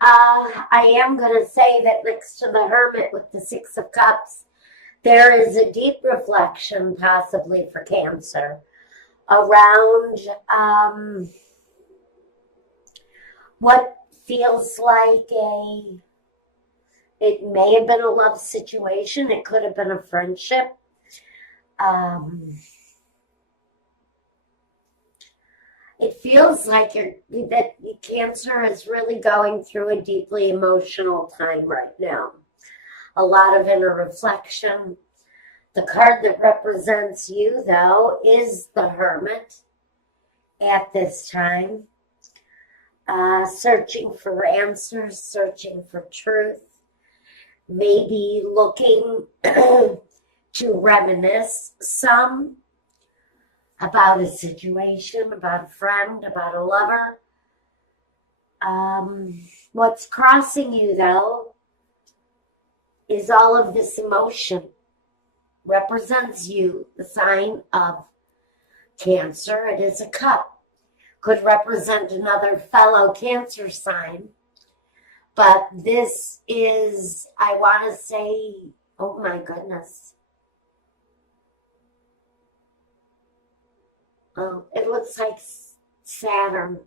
I am going to say that next to the Hermit with the Six of Cups, there is a deep reflection possibly for Cancer around what feels like it may have been a love situation. It could have been a friendship. It feels like that Cancer is really going through a deeply emotional time right now. A lot of inner reflection. The card that represents you, though, is the Hermit at this time. Searching for answers, searching for truth, maybe looking to reminisce some about a situation, about a friend, about a lover. What's crossing you, though, is all of this emotion. Represents you, the sign of Cancer. It is a cup. Could represent another fellow Cancer sign. But this is, I want to say, oh my goodness. Oh, it looks like Saturn,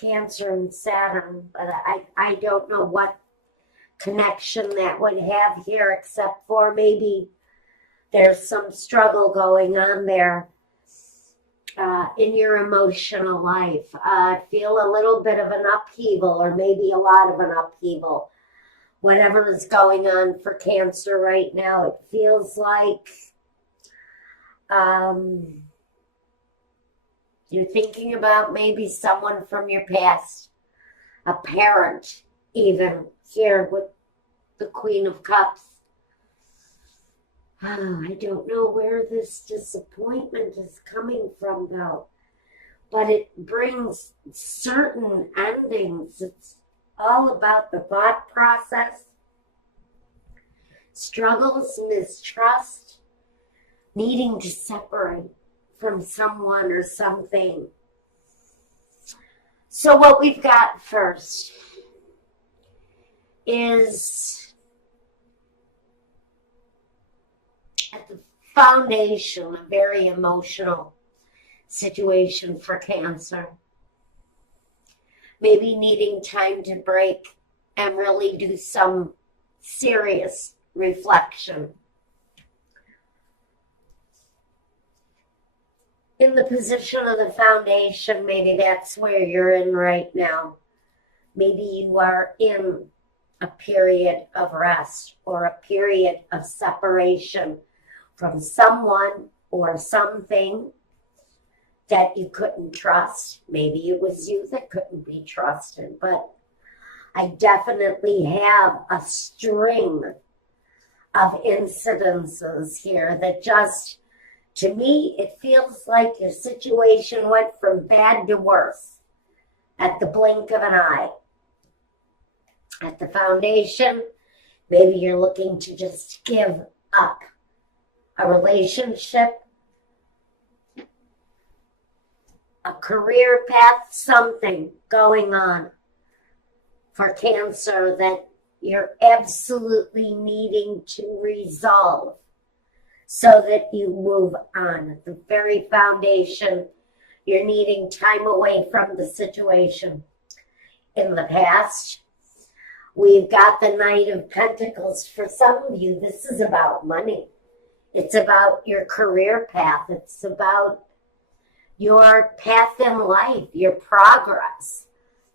Cancer and Saturn, but I don't know what connection that would have here, except for maybe there's some struggle going on there in your emotional life. Feel a little bit of an upheaval, or maybe a lot of an upheaval. Whatever is going on for Cancer right now, it feels like you're thinking about maybe someone from your past, a parent even, here with the Queen of Cups. I don't know where this disappointment is coming from, though, but it brings certain endings. It's all about the thought process, struggles, mistrust, needing to separate from someone or something. So what we've got first is at the foundation a very emotional situation for Cancer. Maybe needing time to break and really do some serious reflection. In the position of the foundation, maybe that's where you're in right now. Maybe you are in a period of rest or a period of separation from someone or something that you couldn't trust. Maybe it was you that couldn't be trusted, but I definitely have a string of incidences here that just, to me, it feels like your situation went from bad to worse at the blink of an eye. At the foundation, maybe you're looking to just give up a relationship, a career path, something going on for Cancer that you're absolutely needing to resolve so that you move on. At the very foundation, you're needing time away from the situation. In the past, we've got the Knight of Pentacles. For some of you, this is about money. It's about your career path. It's about your path in life, your progress,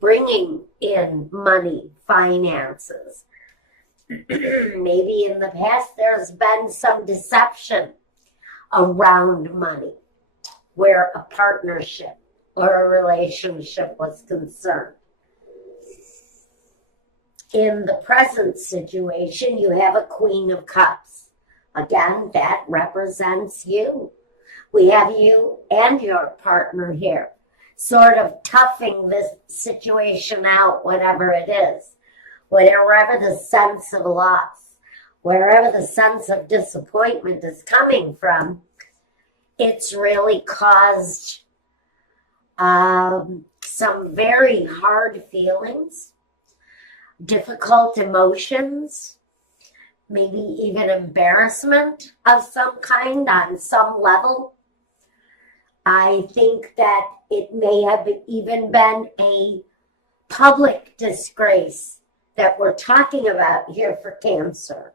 bringing in money, finances. Maybe in the past there's been some deception around money where a partnership or a relationship was concerned. In the present situation, you have a Queen of Cups. Again, that represents you. We have you and your partner here, sort of toughing this situation out, whatever it is. Wherever the sense of loss, wherever the sense of disappointment is coming from, it's really caused some very hard feelings, difficult emotions, maybe even embarrassment of some kind on some level. I think that it may have even been a public disgrace that we're talking about here for Cancer.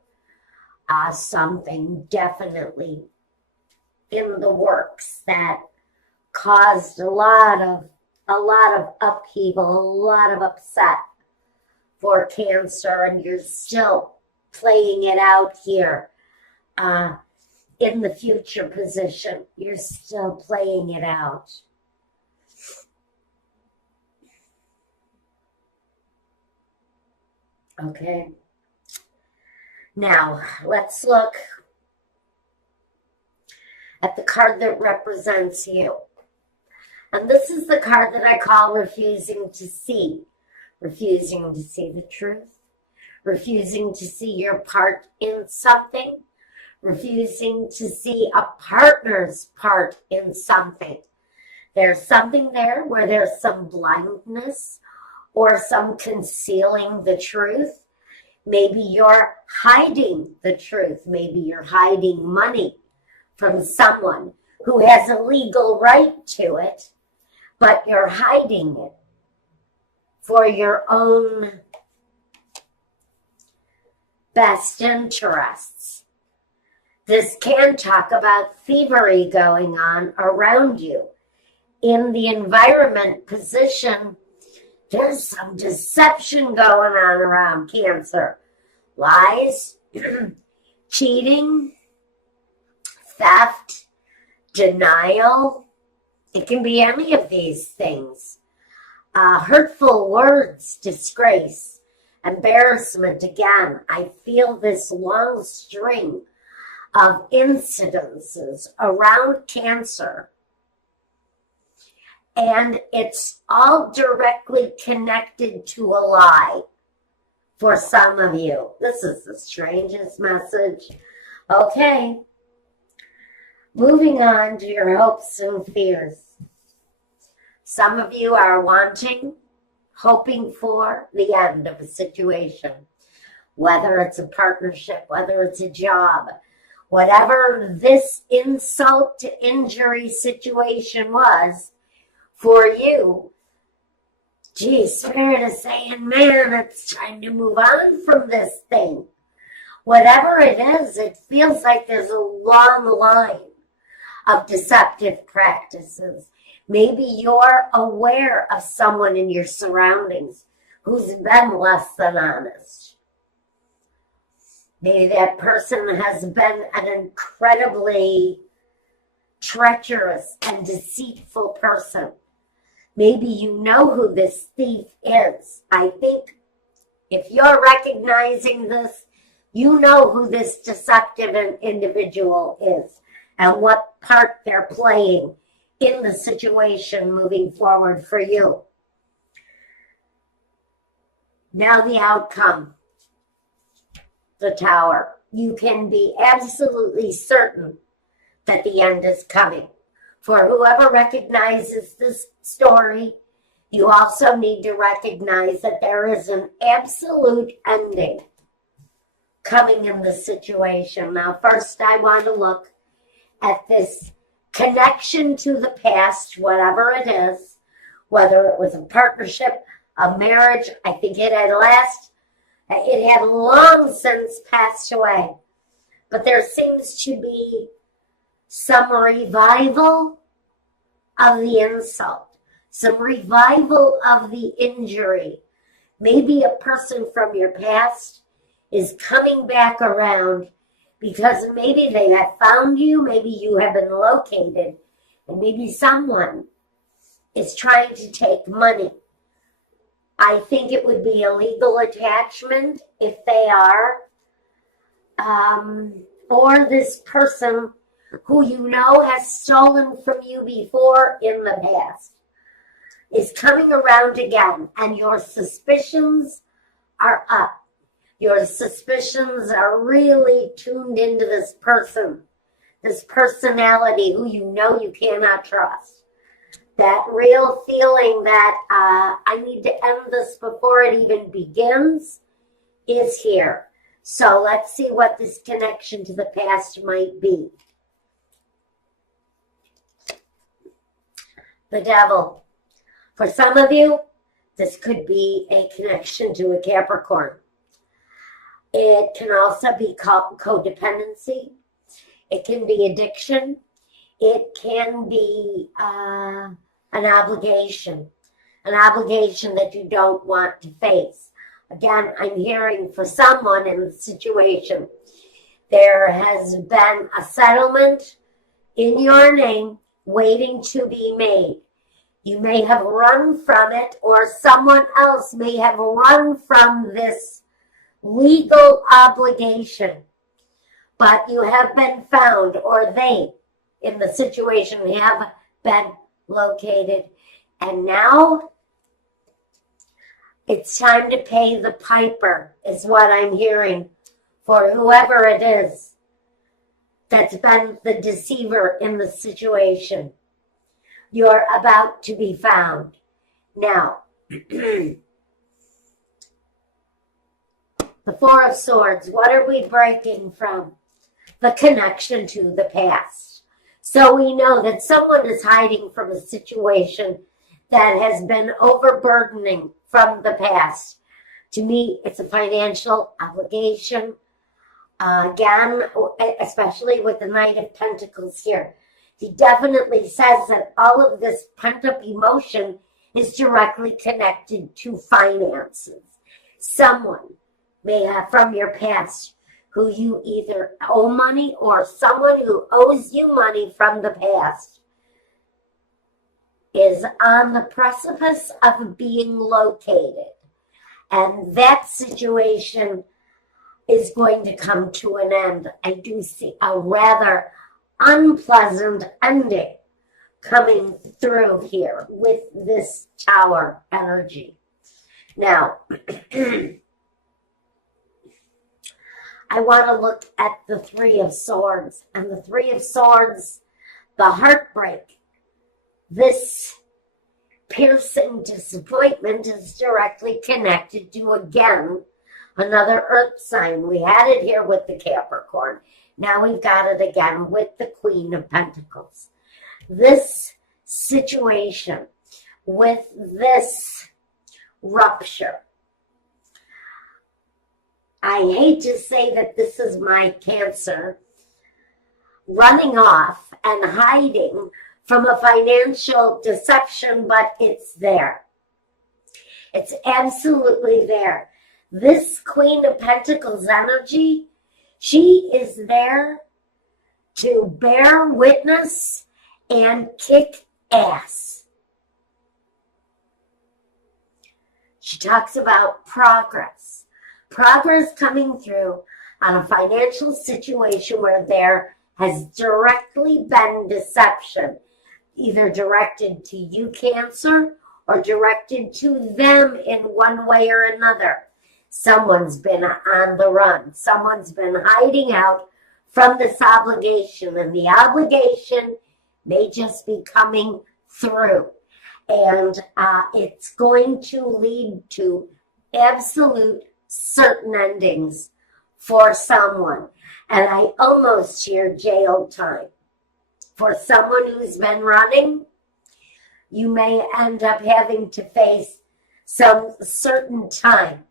Something definitely in the works that caused a lot of upheaval, a lot of upset for Cancer, and you're still playing it out here in the future position. You're still playing it out. Okay. Now, let's look at the card that represents you. And this is the card that I call refusing to see. Refusing to see the truth. Refusing to see your part in something. Refusing to see a partner's part in something. There's something there where there's some blindness or some concealing the truth. Maybe you're hiding the truth. Maybe you're hiding money from someone who has a legal right to it, but you're hiding it for your own best interests. This can talk about thievery going on around you. In the environment position, there's some deception going on around Cancer. Lies, cheating, theft, denial. It can be any of these things. Hurtful words, disgrace, embarrassment. Again, I feel this long string of incidences around Cancer. And it's all directly connected to a lie for some of you. This is the strangest message. Okay. Moving on to your hopes and fears. Some of you are hoping for the end of a situation. Whether it's a partnership, whether it's a job, whatever this insult to injury situation was, for you, geez, Spirit is saying, man, it's time to move on from this thing. Whatever it is, it feels like there's a long line of deceptive practices. Maybe you're aware of someone in your surroundings who's been less than honest. Maybe that person has been an incredibly treacherous and deceitful person. Maybe you know who this thief is. I think if you're recognizing this, you know who this deceptive individual is and what part they're playing in the situation moving forward for you. Now the outcome, the Tower. You can be absolutely certain that the end is coming. For whoever recognizes this story, you also need to recognize that there is an absolute ending coming in the situation. Now, first I want to look at this connection to the past, whatever it is, whether it was a partnership, a marriage. I think it had long since passed away. But there seems to be some revival of the insult, some revival of the injury. Maybe a person from your past is coming back around because maybe they have found you, maybe you have been located, and maybe someone is trying to take money. I think it would be a legal attachment if they are, or this person who you know has stolen from you before in the past is coming around again, and your suspicions are up. Your suspicions are really tuned into this person, this personality who you know you cannot trust. That real feeling that I need to end this before it even begins is here. So let's see what this connection to the past might be. The Devil. For some of you, this could be a connection to a Capricorn. It can also be codependency. It can be addiction. It can be an obligation that you don't want to face. Again, I'm hearing for someone in the situation, there has been a settlement in your name waiting to be made. You may have run from it, or someone else may have run from this legal obligation, but you have been found, or they in the situation have been located, and now it's time to pay the piper, is what I'm hearing, for whoever it is that's been the deceiver in the situation. You're about to be found. Now, the Four of Swords, what are we breaking from? The connection to the past. So we know that someone is hiding from a situation that has been overburdening from the past. To me, it's a financial obligation. Again, especially with the Knight of Pentacles here. He definitely says that all of this pent-up emotion is directly connected to finances. Someone may have from your past who you either owe money, or someone who owes you money from the past is on the precipice of being located. And that situation is going to come to an end. I do see a rather unpleasant ending coming through here with this Tower energy. Now, I want to look at the Three of Swords. And the Three of Swords, the heartbreak, this piercing disappointment is directly connected to, again, another earth sign. We had it here with the Capricorn. Now we've got it again with the Queen of Pentacles. This situation with this rupture, I hate to say that this is my Cancer running off and hiding from a financial deception, but it's there. It's absolutely there. This Queen of Pentacles energy, she is there to bear witness and kick ass. She talks about progress. Progress coming through on a financial situation where there has directly been deception, either directed to you, Cancer, or directed to them in one way or another. Someone's been on the run. Someone's been hiding out from this obligation, and the obligation may just be coming through. And it's going to lead to absolute certain endings for someone. And I almost hear jail time. For someone who's been running, you may end up having to face some certain time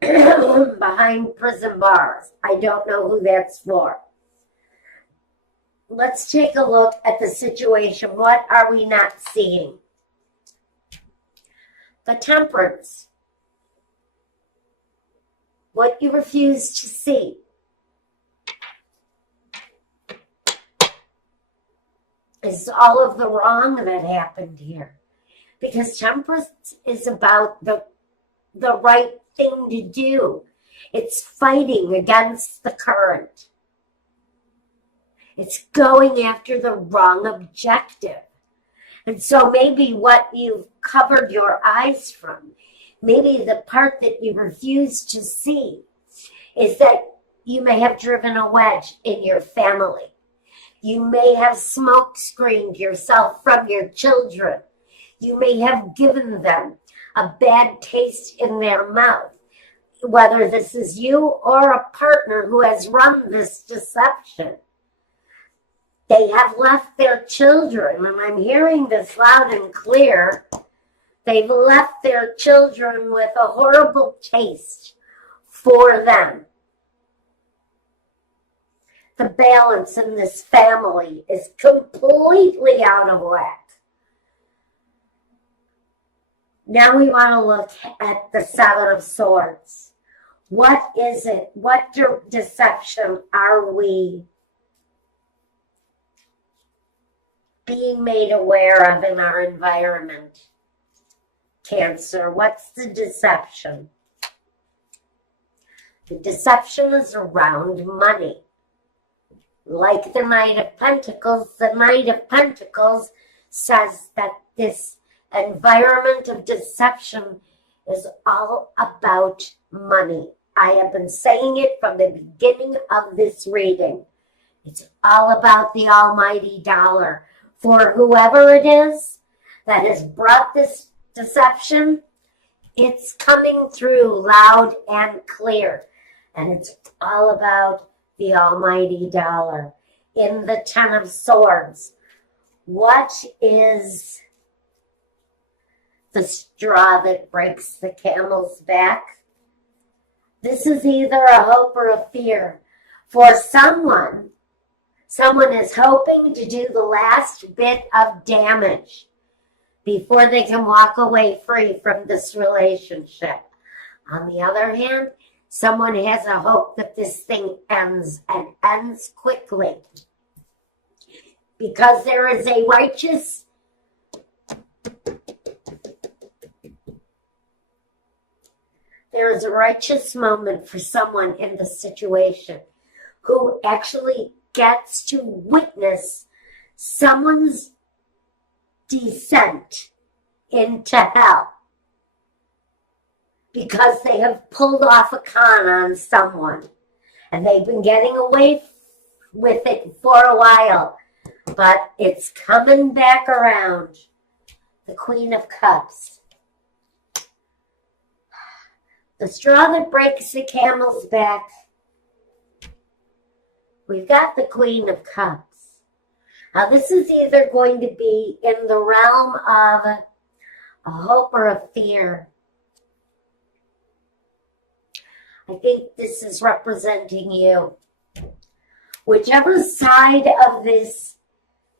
behind prison bars. I don't know who that's for. Let's take a look at the situation. What are we not seeing? The Temperance. What you refuse to see. Is all of the wrong that happened here. Because Temperance is about the right thing to do. It's fighting against the current. It's going after the wrong objective. And so maybe what you've covered your eyes from, maybe the part that you refuse to see, is that you may have driven a wedge in your family. You may have smoke screened yourself from your children. You may have given them a bad taste in their mouth, whether this is you or a partner who has run this deception. They have left their children, and I'm hearing this loud and clear. They've left their children with a horrible taste for them. The balance in this family is completely out of whack. Now we want to look at the Seven of Swords. What is it? What deception are we being made aware of in our environment? Cancer, what's the deception? The deception is around money. Like the Knight of Pentacles says that this environment of deception is all about money. I have been saying it from the beginning of this reading. It's all about the almighty dollar. For whoever it is that has brought this deception, it's coming through loud and clear. And it's all about the almighty dollar. In the Ten of Swords, what is the straw that breaks the camel's back? This is either a hope or a fear. For someone is hoping to do the last bit of damage before they can walk away free from this relationship. On the other hand, someone has a hope that this thing ends and ends quickly. Because there is a righteous moment for someone in the situation who actually gets to witness someone's descent into hell because they have pulled off a con on someone and they've been getting away with it for a while, but it's coming back around. The Queen of Cups. The straw that breaks the camel's back. We've got the Queen of Cups. Now this is either going to be in the realm of a hope or a fear. I think this is representing you. Whichever side of this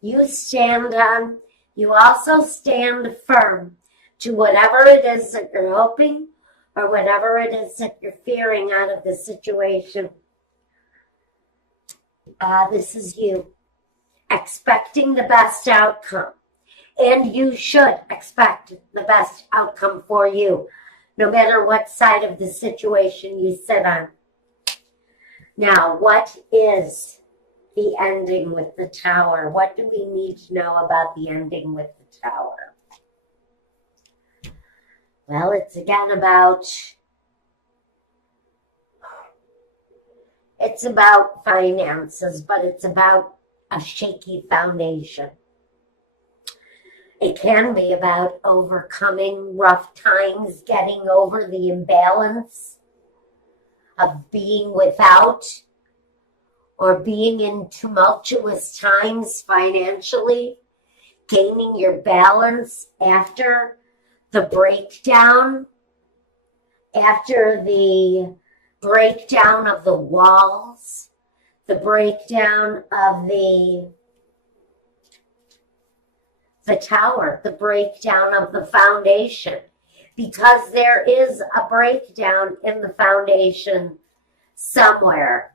you stand on, you also stand firm to whatever it is that you're hoping or whatever it is that you're fearing out of the situation. This is you expecting the best outcome. And you should expect the best outcome for you, no matter what side of the situation you sit on. Now, what is the ending with the Tower? What do we need to know about the ending with the Tower? Well, it's again about finances, but it's about a shaky foundation. It can be about overcoming rough times, getting over the imbalance of being without or being in tumultuous times financially, gaining your balance after the breakdown, after the breakdown of the walls, the breakdown of the tower, the breakdown of the foundation, because there is a breakdown in the foundation somewhere.